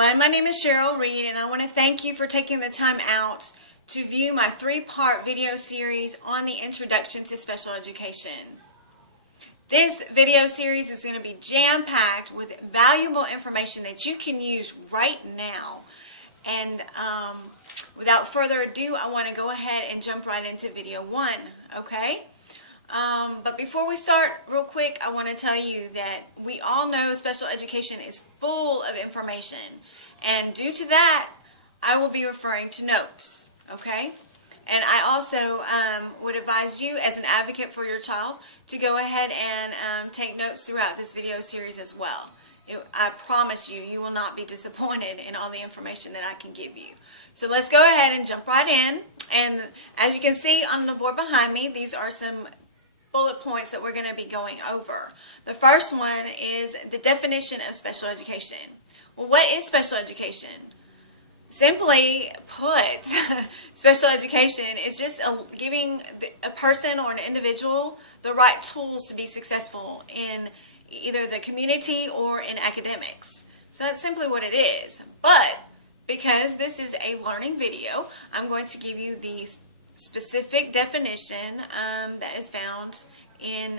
everyone, my name is Cheryl Reed and I want to thank you for taking the time out to view my three-part video series on the Introduction to Special Education. This video series is going to be jam-packed with valuable information that you can use right now. And without further ado, I want to go ahead and jump right into video 1, okay? But before we start, real quick, I want to tell you that we all know special education is full of information. And due to that, I will be referring to notes, okay? And I also would advise you as an advocate for your child to go ahead and take notes throughout this video series as well. I promise you, you will not be disappointed in all the information that I can give you. So let's go ahead and jump right in. And as you can see on the board behind me, these are some bullet points that we're going to be going over. The first one is the definition of special education. Well, what is special education? Simply put, special education is just giving a person or an individual the right tools to be successful in either the community or in academics. So that's simply what it is. But because this is a learning video, I'm going to give you the specific definition that is found in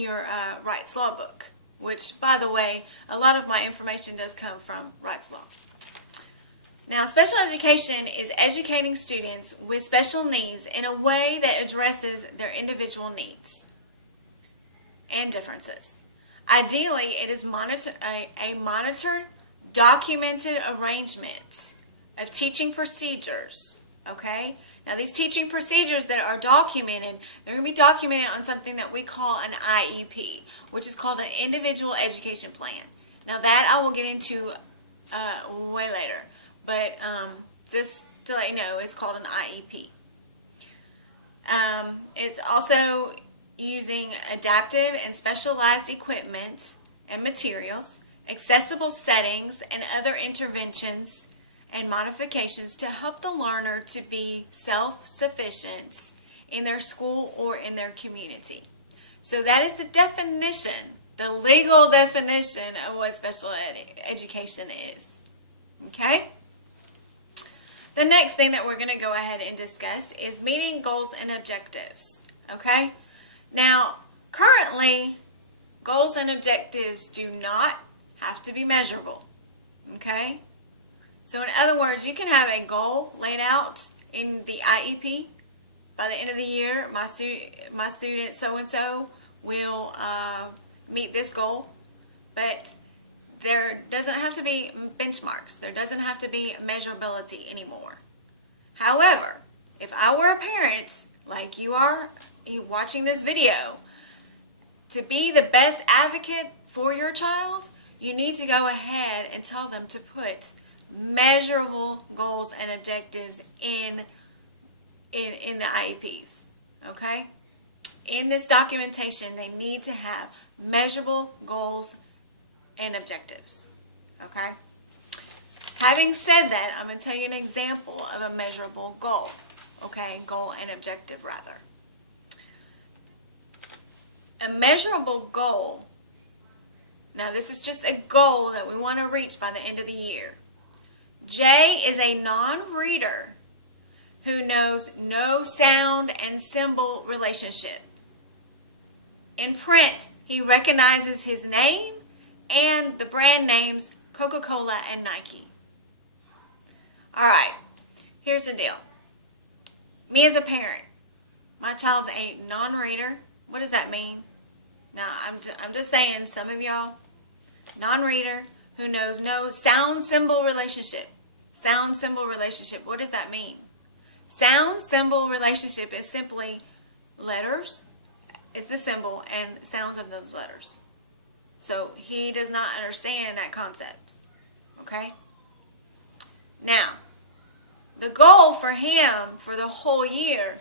your Wright's Law book, which, by the way, a lot of my information does come from Wright's Law. Now, special education is educating students with special needs in a way that addresses their individual needs and differences. Ideally, it is a monitored, documented arrangement of teaching procedures, okay? Now, these teaching procedures that are documented, they're going to be documented on something that we call an IEP, which is called an Individual Education Plan. Now, that I will get into way later, but just to let you know, it's called an IEP. It's also using adaptive and specialized equipment and materials, accessible settings, and other interventions and modifications to help the learner to be self-sufficient in their school or in their community. So that is the definition, the legal definition of what special education is. Okay? The next thing that we're going to go ahead and discuss is meeting goals and objectives. Okay? Now, currently, goals and objectives do not have to be measurable. Okay? So in other words, you can have a goal laid out in the IEP. By the end of the year, my student so-and-so will meet this goal. But there doesn't have to be benchmarks. There doesn't have to be measurability anymore. However, if I were a parent, like you are watching this video, to be the best advocate for your child, you need to go ahead and tell them to put measurable goals and objectives in the IEPs, okay? In this documentation, they need to have measurable goals and objectives, okay? Having said that, I'm going to tell you an example of a measurable goal, okay? Goal and objective, rather. A measurable goal, now this is just a goal that we want to reach by the end of the year. Jay is a non-reader who knows no sound and symbol relationship. In print, he recognizes his name and the brand names Coca-Cola and Nike. Alright, here's the deal. Me as a parent, my child's a non-reader. What does that mean? Now, I'm just saying, some of y'all, non-reader who knows no sound symbol relationship. Sound symbol relationship, what does that mean? Sound symbol relationship is simply letters is the symbol and sounds of those letters. So he does not understand that concept. Okay? Now, the goal for him for the whole year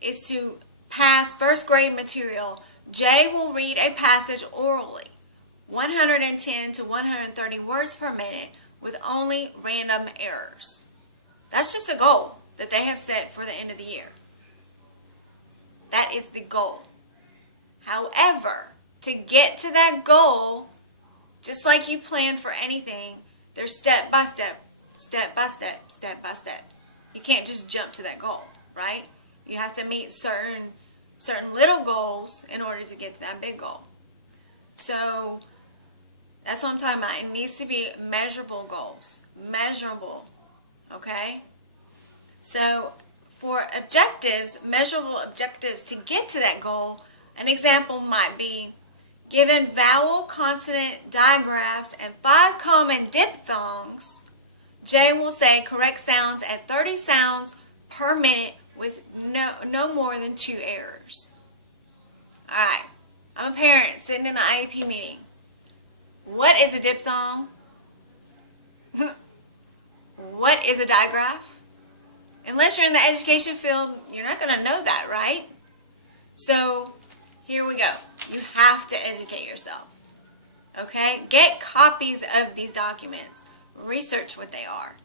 is to pass first grade material. Jay will read a passage orally, 110 to 130 words per minute, with only random errors. That's just a goal that they have set for the end of the year. That is the goal. However, to get to that goal, Just like you plan for anything, there's step by step, step by step, step by step. You can't just jump to that goal, right? You have to meet certain little goals in order to get to that big goal. So that's what I'm talking about. It needs to be measurable goals. Measurable, okay? So for objectives, measurable objectives to get to that goal, an example might be given vowel consonant digraphs and 5 common diphthongs, Jay will say correct sounds at 30 sounds per minute with no more than 2 errors. Alright, I'm a parent sitting in an IEP meeting. What is a diphthong? What is a digraph? Unless you're in the education field, you're not going to know that, right? So, here we go. You have to educate yourself. Okay? Get copies of these documents. Research what they are.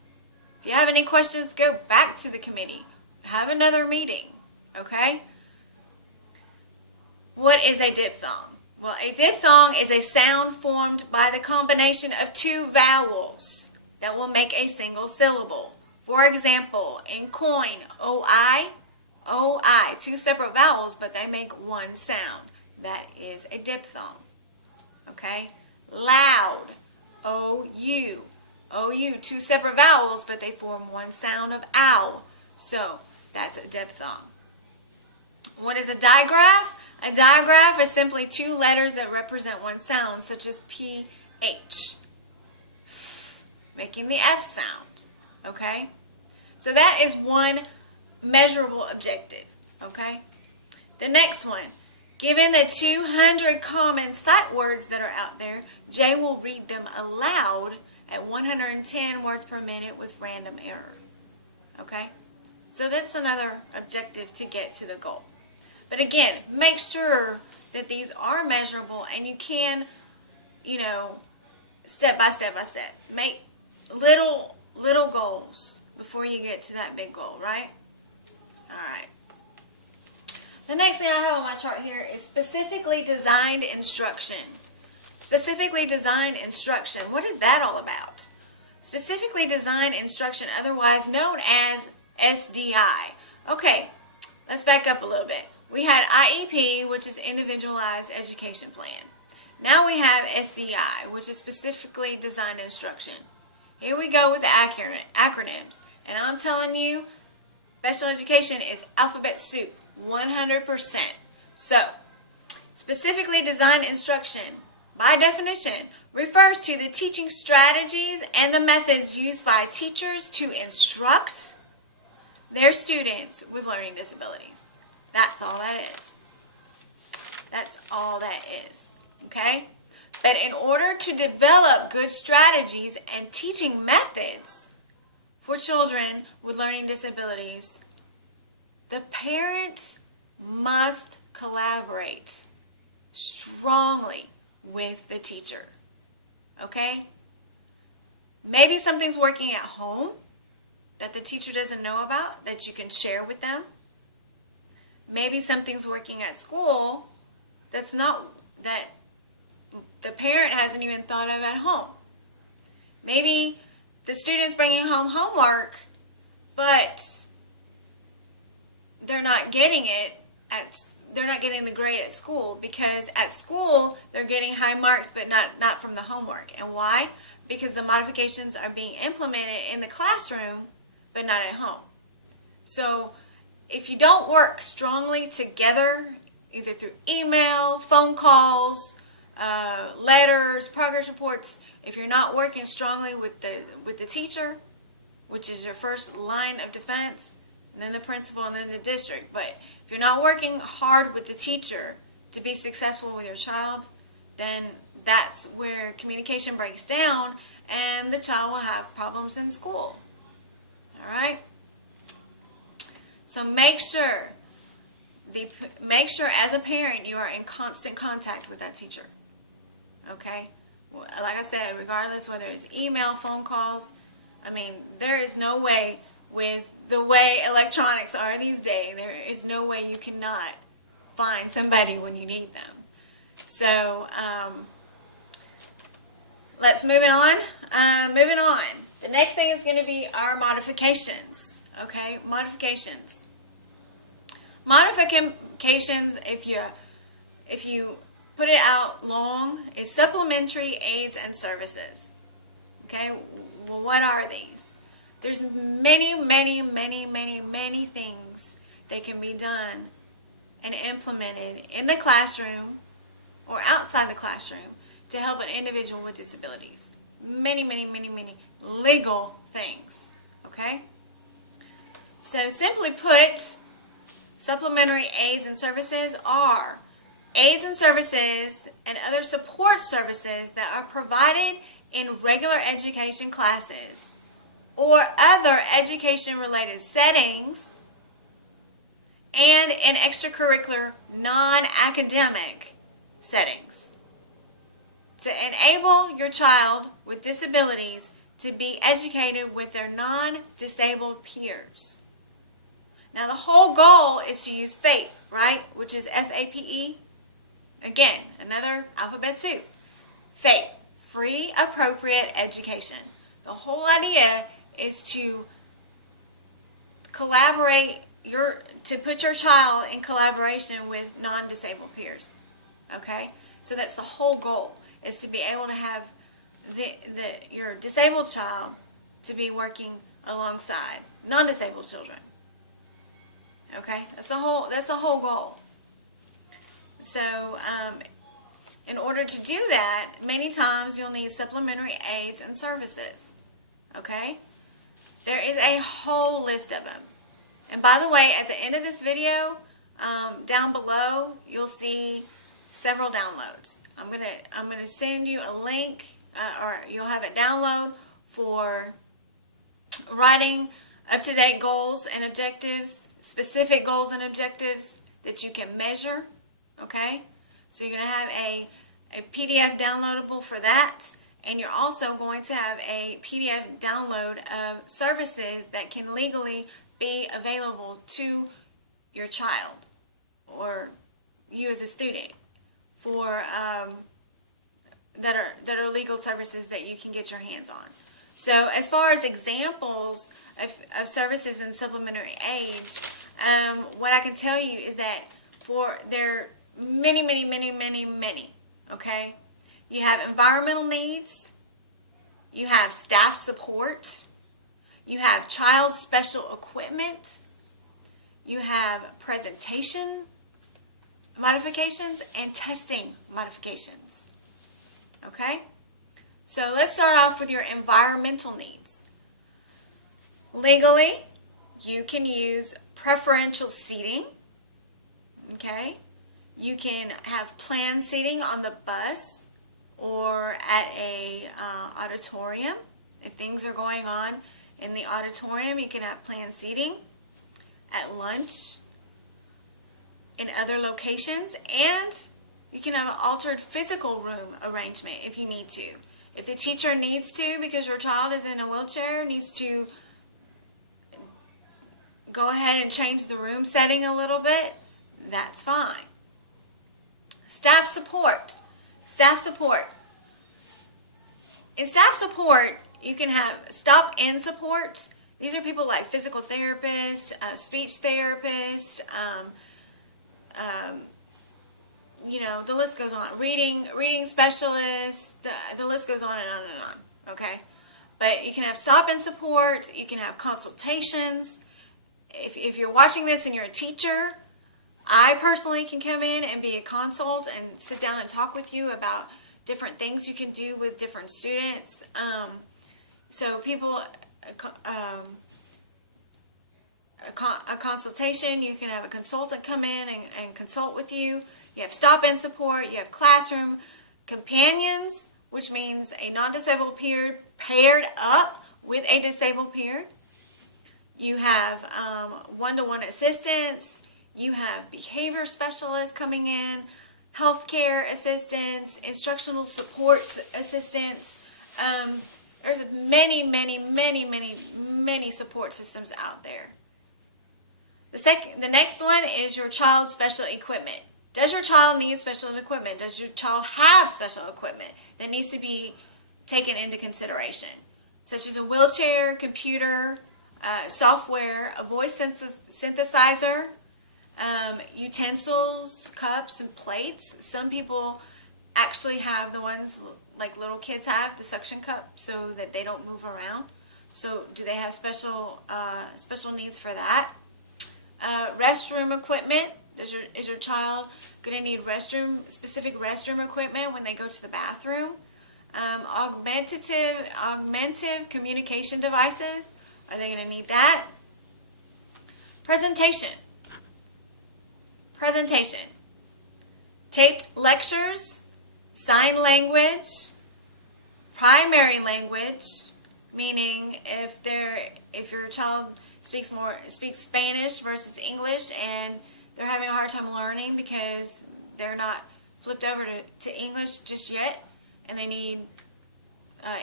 If you have any questions, go back to the committee. Have another meeting. Okay? What is a diphthong? Well, a diphthong is a sound formed by the combination of 2 vowels that will make a single syllable. For example, in coin, O-I, O-I, 2 separate vowels, but they make 1 sound. That is a diphthong. Okay? Loud, O-U, O-U, 2 separate vowels, but they form 1 sound of ow. So, that's a diphthong. What is a digraph? A digraph is simply 2 letters that represent 1 sound, such as P-H, making the F sound. Okay? So that is one measurable objective. Okay? The next one. Given the 200 common sight words that are out there, Jay will read them aloud at 110 words per minute with random error. Okay? So that's another objective to get to the goal. But again, make sure that these are measurable and you can, step by step by step. Make little goals before you get to that big goal, right? Alright. The next thing I have on my chart here is specifically designed instruction. Specifically designed instruction. What is that all about? Specifically designed instruction, otherwise known as SDI. Okay, let's back up a little bit. We had IEP, which is Individualized Education Plan. Now we have SDI, which is Specifically Designed Instruction. Here we go with the acronyms. And I'm telling you, special education is alphabet soup, 100%. So, specifically designed instruction, by definition, refers to the teaching strategies and the methods used by teachers to instruct their students with learning disabilities. That's all that is. That's all that is. Okay? But in order to develop good strategies and teaching methods for children with learning disabilities, the parents must collaborate strongly with the teacher. Okay? Maybe something's working at home that the teacher doesn't know about that you can share with them. Maybe something's working at school that the parent hasn't even thought of at home. Maybe the student's bringing home homework, but they're not getting the grade at school, because at school they're getting high marks but not from the homework. And why? Because the modifications are being implemented in the classroom but not at home. So if you don't work strongly together, either through email, phone calls, letters, progress reports, if you're not working strongly with the teacher, which is your first line of defense, and then the principal, and then the district. But if you're not working hard with the teacher to be successful with your child, then that's where communication breaks down and the child will have problems in school. Alright? So make sure as a parent you are in constant contact with that teacher. Okay? Like I said, regardless whether it's email, phone calls, I mean, there is no way, with the way electronics are these days, there is no way you cannot find somebody when you need them. So, let's move it on. Moving on. The next thing is going to be our modifications. Okay, modifications. Modifications, if you put it out long, is supplementary aids and services. Okay, well, what are these? There's many things that can be done and implemented in the classroom or outside the classroom to help an individual with disabilities. Many legal things. Okay? So simply put, supplementary aids and services are aids and services and other support services that are provided in regular education classes or other education-related settings and in extracurricular non-academic settings to enable your child with disabilities to be educated with their non-disabled peers. Now the whole goal is to use FAPE, right? Which is F-A-P-E. Again, another alphabet soup. FAPE, free appropriate education. The whole idea is to collaborate to put your child in collaboration with non-disabled peers. Okay? So that's the whole goal, is to be able to have your disabled child to be working alongside non-disabled children. Okay? That's the whole goal. So, in order to do that, many times you'll need supplementary aids and services. Okay? There is a whole list of them. And by the way, at the end of this video, down below, you'll see several downloads. I'm gonna send you a link, or you'll have it download for writing up-to-date goals and objectives, specific goals and objectives that you can measure. Okay, so you're gonna have a PDF downloadable for that, and you're also going to have a PDF download of services that can legally be available to your child or you as a student for that are legal services that you can get your hands on. So as far as examples of services and supplementary aids, what I can tell you is that there are many. Okay, you have environmental needs, you have staff support, you have child special equipment, you have presentation modifications, and testing modifications. Okay, so let's start off with your environmental needs. Legally, you can use preferential seating. Okay, you can have planned seating on the bus or at a auditorium. If things are going on in the auditorium, you can have planned seating. At lunch, in other locations, and you can have an altered physical room arrangement if you need to. If the teacher needs to, because your child is in a wheelchair, needs to go ahead and change the room setting a little bit, that's fine. Staff support. Staff support. In staff support, you can have stop-in support. These are people like physical therapists, speech therapists, you know, the list goes on. Reading specialists, the list goes on and on and on. Okay? But you can have stop-in support. You can have consultations. If you're watching this and you're a teacher, I personally can come in and be a consult and sit down and talk with you about different things you can do with different students. So people, a consultation, you can have a consultant come in and consult with you. You have stop-in support. You have classroom companions, which means a non-disabled peer paired up with a disabled peer. You have one-to-one assistance. You have behavior specialists coming in, healthcare assistants, instructional support assistants. There's many support systems out there. The next one is your child's special equipment. Does your child need special equipment? Does your child have special equipment that needs to be taken into consideration, such as a wheelchair, computer, software, a voice synthesizer, utensils, cups, and plates. Some people actually have the ones like little kids have, the suction cup, so that they don't move around. So do they have special needs for that? Restroom equipment. Is your child going to need specific restroom equipment when they go to the bathroom? Augmentative communication devices. Are they going to need that? Presentation. Taped lectures, sign language, primary language, meaning if your child speaks Spanish versus English and they're having a hard time learning because they're not flipped over to English just yet, and they need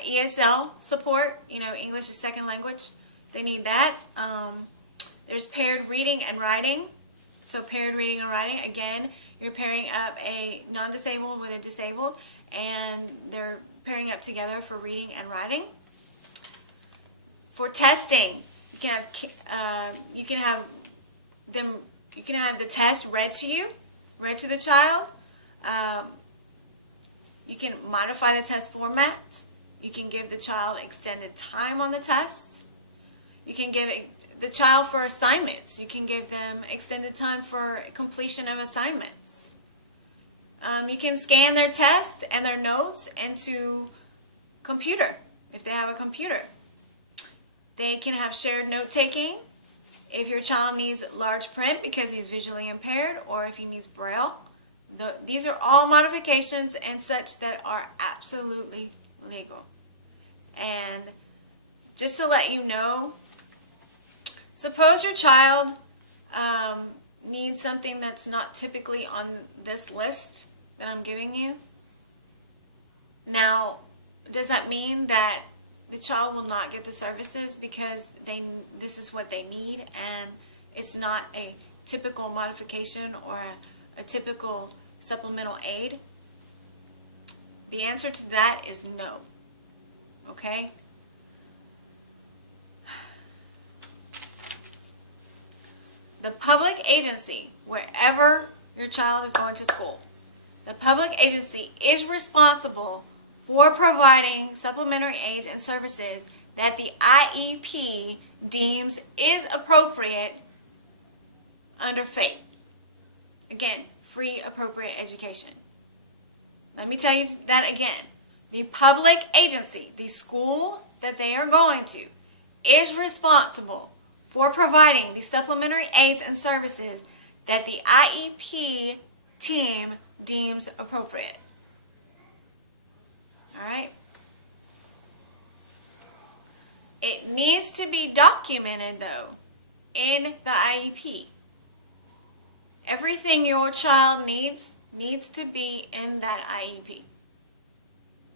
ESL support, English is second language, they need that. There's paired reading and writing. So paired reading and writing, again, you're pairing up a non-disabled with a disabled, and they're pairing up together for reading and writing. For testing, you can have the test read to the child. You can modify the test format. You can give the child extended time on the test. You can give the child for assignments. You can give them extended time for completion of assignments. You can scan their test and their notes into computer, if they have a computer. They can have shared note-taking if your child needs large print because he's visually impaired, or if he needs Braille. These are all modifications and such that are absolutely legal. And just to let you know, suppose your child needs something that's not typically on this list that I'm giving you. Now, does that mean that the child will not get the services because this is what they need and it's not a typical modification or a typical supplemental aid? The answer to that is no. Okay? The public agency, wherever your child is going to school, the public agency is responsible for providing supplementary aids and services that the IEP deems is appropriate under FAPE. Again, free appropriate education. Let me tell you that again. The public agency, the school that they are going to, is responsible for providing the supplementary aids and services that the IEP team deems appropriate. All right? It needs to be documented, though, in the IEP. Everything your child needs to be in that IEP.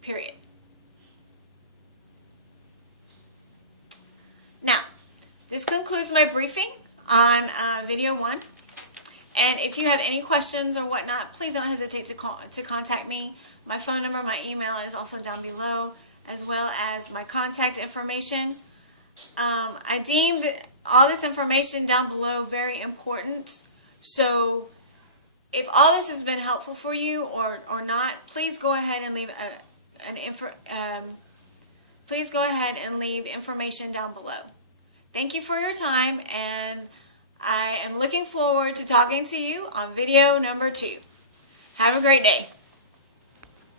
Period. Now, this concludes my briefing on video 1. And if you have any questions or whatnot, please don't hesitate to contact me. My phone number, my email is also down below, as well as my contact information. I deemed all this information down below very important. So if all this has been helpful for you or not, please go ahead and leave information down below. Thank you for your time, and I am looking forward to talking to you on video number 2. Have a great day.